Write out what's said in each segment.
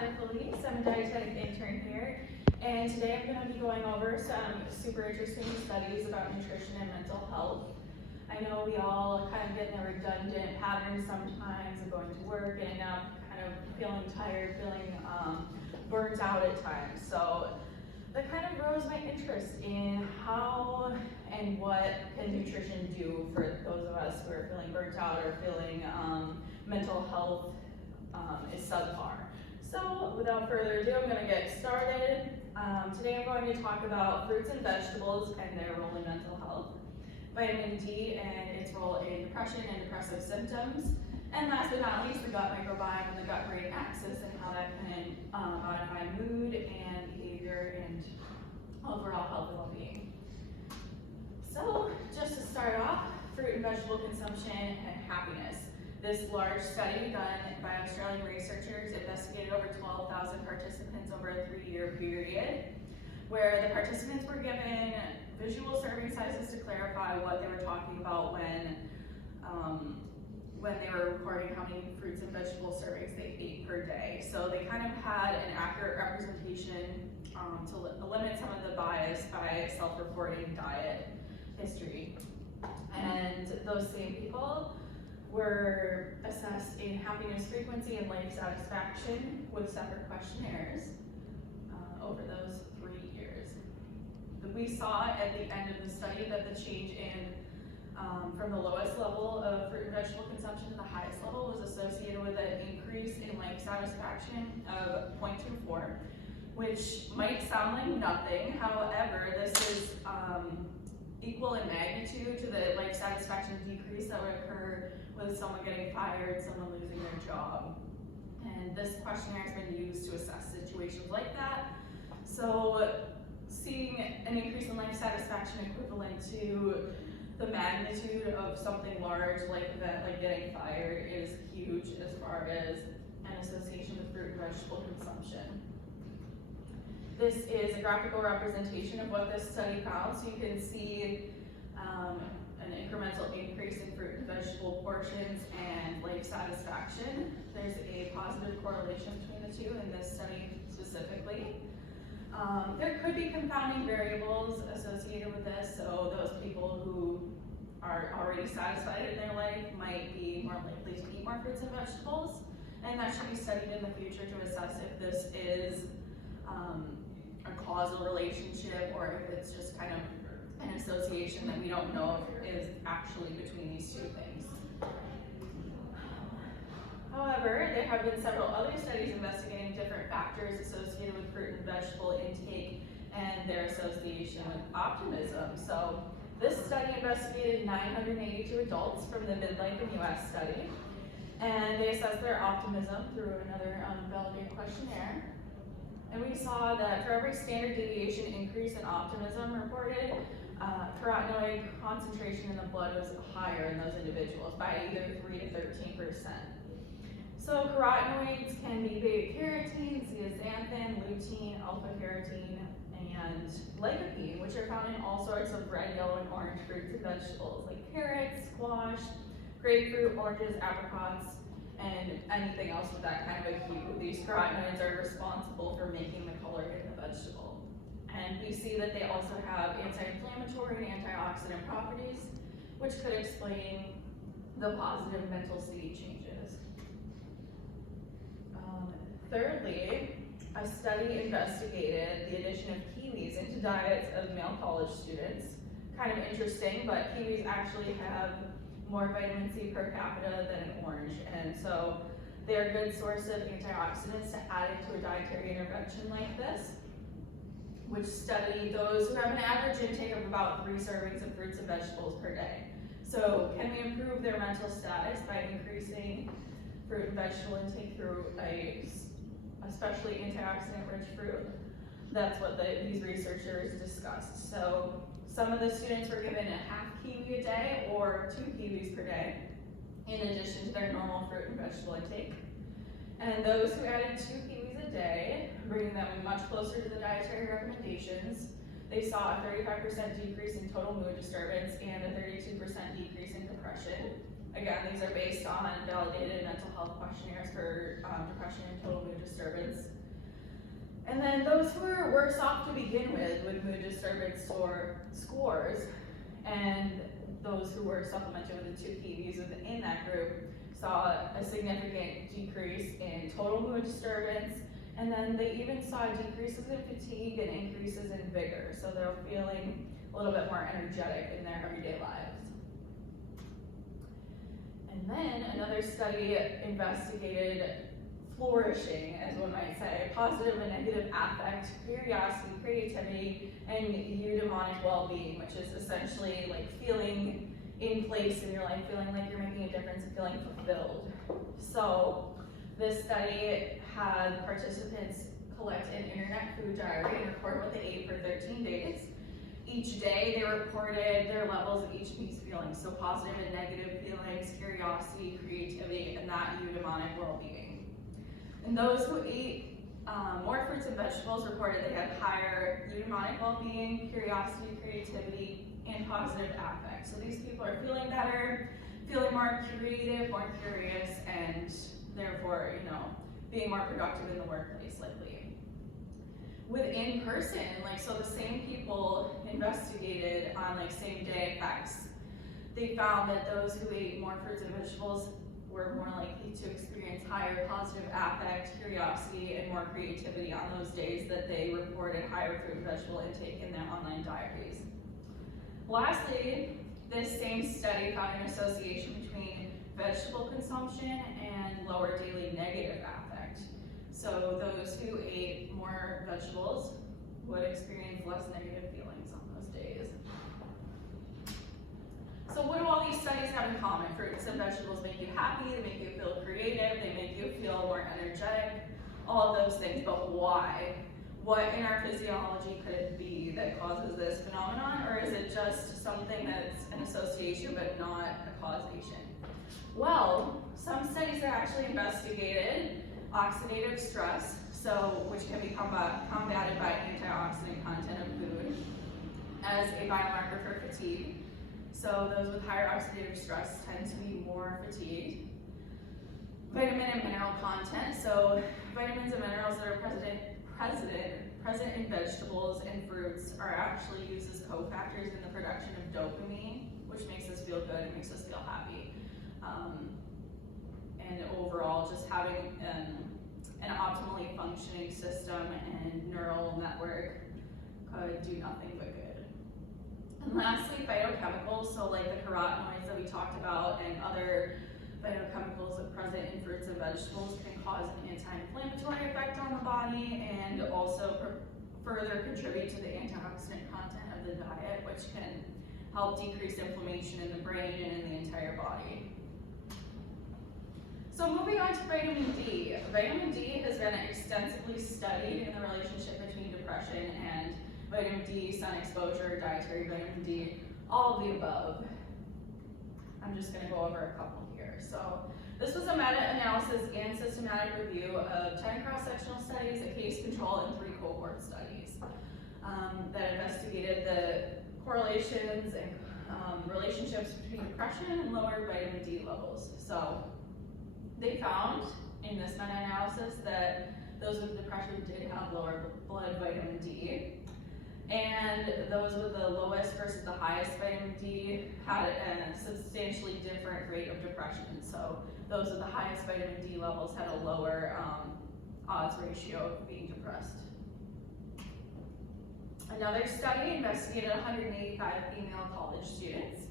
Heather Falise. I'm a dietetic intern here, and today I'm going to be going over some super interesting studies about nutrition and mental health. I know we all kind of get in a redundant pattern sometimes of going to work, getting up, kind of feeling tired, feeling burnt out at times. So that kind of rose my interest in how and what can nutrition do for those of us who are feeling burnt out or feeling mental health is subpar. So without further ado, I'm going to get started. Today I'm going to talk about fruits and vegetables and their role in mental health, vitamin D and its role in depression and depressive symptoms, and last but not least, the gut microbiome and the gut-brain axis and how that can modify mood and behavior and overall health and well-being. So just to start off, fruit and vegetable consumption and happiness. This large study done by Australian researchers investigated over 12,000 participants over a 3-year period, where the participants were given visual serving sizes to clarify what they were talking about when they were reporting how many fruits and vegetable servings they ate per day. So they kind of had an accurate representation to limit some of the bias by self-reporting diet history. And those same people were assessed in happiness frequency and life satisfaction with separate questionnaires over those 3 years. We saw at the end of the study that the change in from the lowest level of fruit and vegetable consumption to the highest level was associated with an increase in life satisfaction of 0.24, which might sound like nothing. However, this is equal in magnitude to the life satisfaction decrease that would occur with someone getting fired, someone losing their job. And this questionnaire has been used to assess situations like that. So seeing an increase in life satisfaction equivalent to the magnitude of something large like that, like getting fired, is huge as far as an association with fruit and vegetable consumption. This is a graphical representation of what this study found. So you can see an incremental increase in fruit and vegetable portions and life satisfaction. There's a positive correlation between the two in this study specifically. There could be confounding variables associated with this, so those people who are already satisfied in their life might be more likely to eat more fruits and vegetables, and that should be studied in the future to assess if this is a causal relationship or if it's just kind of an association that we don't know if is actually between these two things. However, there have been several other studies investigating different factors associated with fruit and vegetable intake and their association with optimism. So this study investigated 982 adults from the Midlife in US study, and they assessed their optimism through another validated questionnaire. And we saw that for every standard deviation increase in optimism reported, carotenoid concentration in the blood was higher in those individuals by either 3 to 13%. So carotenoids can be beta-carotene, zeaxanthin, lutein, alpha-carotene, and lycopene, which are found in all sorts of red, yellow, and orange fruits and vegetables like carrots, squash, grapefruit, oranges, apricots, and anything else with that kind of a hue. These carotenoids are responsible for making the color in the vegetable. And we see that they also have anti-inflammatory and antioxidant properties, which could explain the positive mental state changes. Thirdly, a study investigated the addition of kiwis into diets of male college students. Kind of interesting, but kiwis actually have more vitamin C per capita than an orange, and so they're a good source of antioxidants to add into a dietary intervention like this, which study those who have an average intake of about 3 servings of fruits and vegetables per day. So can we improve their mental status by increasing fruit and vegetable intake through a especially antioxidant-rich fruit? That's what these researchers discussed. So some of the students were given a half kiwi a day or 2 kiwis per day, in addition to their normal fruit and vegetable intake. And those who added 2 kiwis a day, bringing them much closer to the dietary recommendations, they saw a 35% decrease in total mood disturbance and a 32% decrease in depression. Again, these are based on validated mental health questionnaires for depression and total mood disturbance. And then those who were worse off to begin with mood disturbance scores, and those who were supplemented with the 2 PVs within that group saw a significant decrease in total mood disturbance, and then they even saw decreases in fatigue and increases in vigor, so they're feeling a little bit more energetic in their everyday lives. And then another study investigated flourishing, as one might say, positive and negative affect, curiosity, creativity, and eudaimonic well-being, which is essentially like feeling in place in your life, feeling like you're making a difference, and feeling fulfilled. So this study had participants collect an internet food diary and record what they ate for 13 days. Each day they reported their levels of each of these feelings, so positive and negative feelings, curiosity, creativity, and that eudaimonic well-being. And those who ate more fruits and vegetables reported they had higher eudaimonic well-being, curiosity, creativity, and positive affect. So these people are feeling better, feeling more creative, more curious, and therefore, being more productive in the workplace likely. With in-person, so the same people investigated on same day effects, they found that those who ate more fruits and vegetables were more likely to experience higher positive affect, curiosity, and more creativity on those days that they reported higher fruit and vegetable intake in their online diaries. Lastly, this same study found an association between vegetable consumption and lower daily negative affect. So those who ate more vegetables would experience less negative feelings on those days. So what do all these studies have in common? Fruits and vegetables make you happy, they make you feel creative, they make you feel more energetic, all of those things, but why? What in our physiology could it be that causes this phenomenon, or is it just something that's an association but not a causation? Well, some studies have actually investigated oxidative stress, which can be combated by antioxidant content of food, as a biomarker for fatigue. So those with higher oxidative stress tend to be more fatigued. Vitamin and mineral content, so vitamins and minerals that are present in vegetables and fruits are actually used as cofactors in the production of dopamine, which makes us feel good and makes us feel happy. And overall, just having an optimally functioning system and neural network could do nothing but good. And lastly, phytochemicals, so like the carotenoids that we talked about and other phytochemicals present in fruits and vegetables can cause an anti-inflammatory effect on the body and also further contribute to the antioxidant content of the diet, which can help decrease inflammation in the brain and in the entire body. So moving on to vitamin D. Vitamin D has been extensively studied in the relationship between depression and vitamin D, sun exposure, dietary vitamin D, all of the above. I'm just going to go over a couple here. So this was a meta-analysis and systematic review of 10 cross-sectional studies, a case control, and 3 cohort studies that investigated the correlations and relationships between depression and lower vitamin D levels. So they found in this meta-analysis that those with depression did have lower blood vitamin D, and those with the lowest versus the highest vitamin D had a substantially different rate of depression. So those with the highest vitamin D levels had a lower odds ratio of being depressed. Another study investigated 185 female college students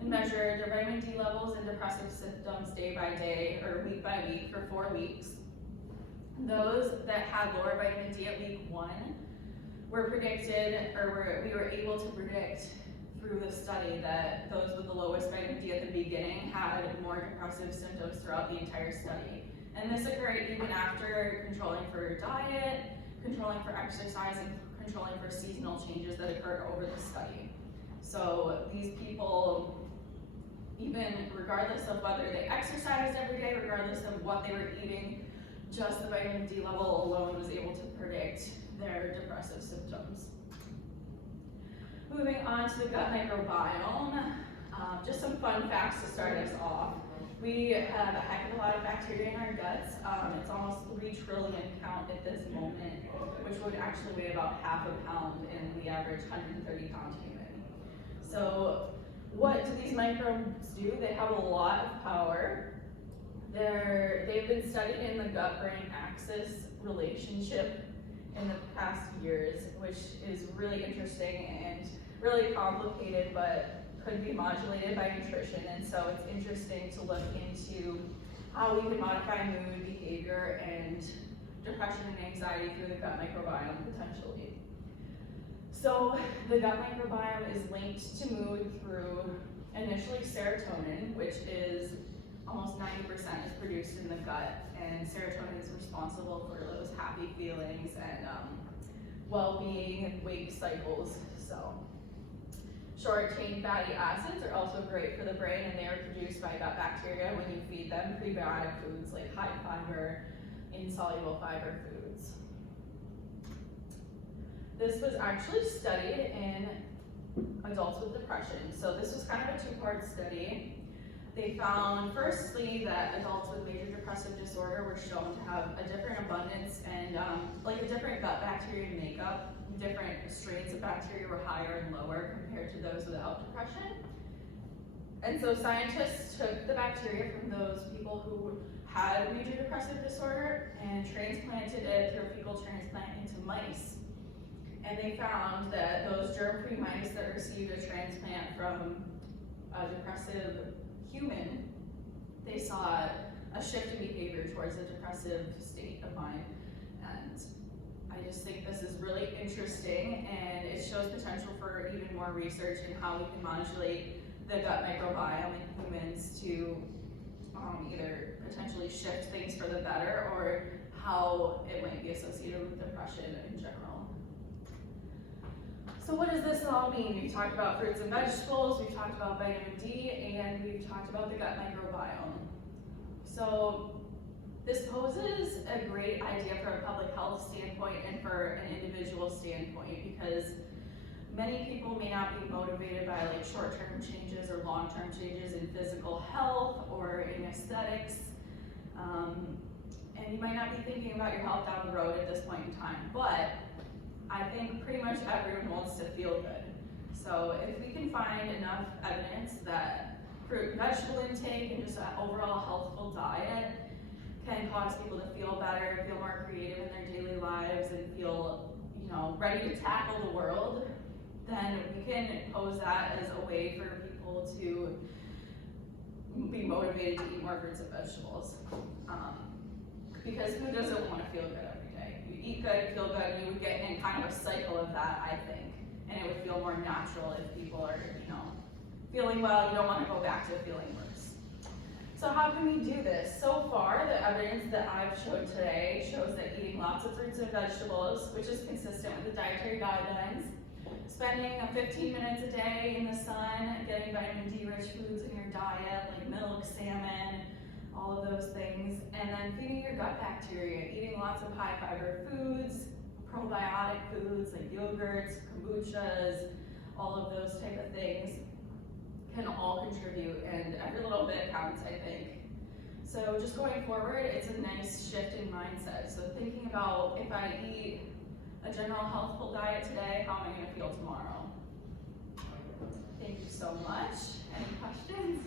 and measured their vitamin D levels and depressive symptoms day by day or week by week for 4 weeks. Those that had lower vitamin D at week 1 were predicted, or we were able to predict through the study that those with the lowest vitamin D at the beginning had more depressive symptoms throughout the entire study. And this occurred even after controlling for diet, controlling for exercise, and controlling for seasonal changes that occurred over the study. So these people, even regardless of whether they exercised every day, regardless of what they were eating, just the vitamin D level alone was able to predict their depressive symptoms. Moving on to the gut microbiome, just some fun facts to start us off. We have a heck of a lot of bacteria in our guts. It's almost 3 trillion count at this moment, which would actually weigh about half a pound in the average 130-pound human. So what do these microbes do? They have a lot of power. They've been studied in the gut-brain axis relationship in the past years, which is really interesting and really complicated, but could be modulated by nutrition. And so it's interesting to look into how we can modify mood, behavior, and depression and anxiety through the gut microbiome potentially. So the gut microbiome is linked to mood through initially serotonin, which is almost 90% is produced in the gut, and serotonin is responsible for those happy feelings and well-being and wake cycles. So short-chain fatty acids are also great for the brain, and they are produced by gut bacteria when you feed them prebiotic foods like high fiber, insoluble fiber foods. This was actually studied in adults with depression. So this was kind of a 2-part study. They found, firstly, that adults with major depressive disorder were shown to have a different abundance and like a different gut bacteria makeup. Different strains of bacteria were higher and lower compared to those without depression. And so scientists took the bacteria from those people who had major depressive disorder and transplanted it through a fecal transplant into mice. And they found that those germ-free mice that received a transplant from a depressive human, they saw a shift in behavior towards a depressive state of mind. And I just think this is really interesting, and it shows potential for even more research in how we can modulate the gut microbiome in humans to either potentially shift things for the better or how it might be associated with depression in general. So what does this all mean? We've talked about fruits and vegetables, we've talked about vitamin D, and we've talked about the gut microbiome. So this poses a great idea from a public health standpoint and for an individual standpoint, because many people may not be motivated by like short-term changes or long-term changes in physical health or in aesthetics. And you might not be thinking about your health down the road at this point in time, but I think pretty much everyone wants to feel good. So if we can find enough evidence that fruit and vegetable intake and just an overall healthful diet can cause people to feel better, feel more creative in their daily lives, and feel, ready to tackle the world, then we can pose that as a way for people to be motivated to eat more fruits and vegetables. Because who doesn't want to feel good every day? You eat good, feel good, you would get in kind of a cycle of that, I think. And it would feel more natural if people are, feeling well. You don't want to go back to feeling worse. So how can we do this? So far, the evidence that I've showed today shows that eating lots of fruits and vegetables, which is consistent with the dietary guidelines, spending 15 minutes a day in the sun, getting vitamin D-rich foods in your diet, like milk, salmon, all of those things, and then feeding your gut bacteria, eating lots of high-fiber foods, probiotic foods like yogurts, kombuchas, all of those type of things can all contribute, and every little bit counts, I think. So just going forward, it's a nice shift in mindset. So thinking about, if I eat a general healthful diet today, how am I going to feel tomorrow? Thank you so much. Any questions?